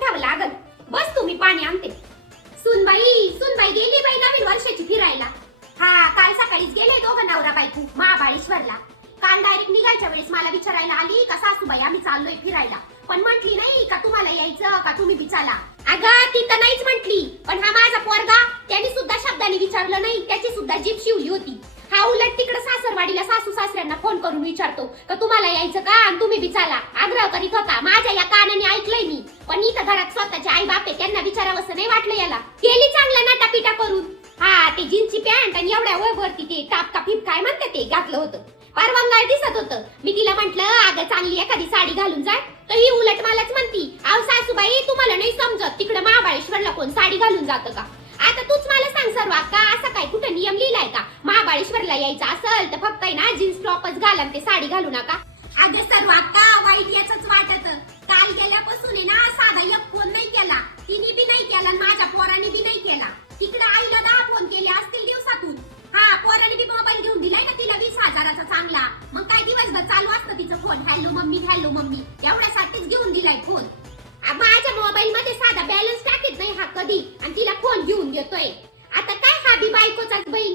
उठावं लागल. बस तुम्ही पाणी आणते. सुनबाई सुनबाई गेली बाई नवीन वर्षाची फिरायला. हा काल सकाळीच गेले दोघं नवरा बायको महाबळेश्वरला. काल डायरेक्ट निघायच्या वेळेस मला विचारायला आली का सासूबाई आम्ही चाललोय फिरायला. पण म्हटली नाही का तुम्हाला यायचं का तुम्ही विचारला अग ती तर नाहीच म्हटली. पण हा माझा पोरगा त्याने सुद्धा शब्दाने विचारलं नाही. त्याची सुद्धा जीप शिवली होती. हा उलट तिकडे सासरवाडीला सासू सासऱ्यांना फोन करून विचारतो का तुम्हाला यायचं का? आणि तुम्ही विचारला आग्रह करीत होता माझ्या या पण इथं घरात स्वतःचे आई बाप आहे त्यांना विचारावं नाही वाटलं याला. गेली चांगलं नाटापिटा करून. हा ते जीन्सची पॅन्ट आणि एवढ्या वरती ते टापका फिप काय म्हणते ते घातलं होतं. परवांगाळ दिसत होतं. मी तिला म्हंटल अगं चांगली एखादी साडी घालून जाय तर ही उलट मलाच म्हणती अहो सासूबाई तुम्हाला नाही समजत तिकडे महाबळेश्वरला कोण साडी घालून जातं का? आता तूच मला सांग सर्व का असं काय कुठं नियम लिहिलाय का? महाबळेश्वरला यायचं असेल तर फक्त आहे ना जीन्स टॉपच घाला ते साडी घालू नका. अगं सर्व तिला चांगला. मग काय दिवसभर चालू असतं तिचं phone hello mummy hello mummy. एवढ्यासाठीच घेऊन दिलाय फोन माझ्या मोबाईल मध्ये साधा बॅलन्स टाकत नाही हा कधी. आणि तिला फोन घेऊन देतोय आता काय हा बी बायकोचाच बैल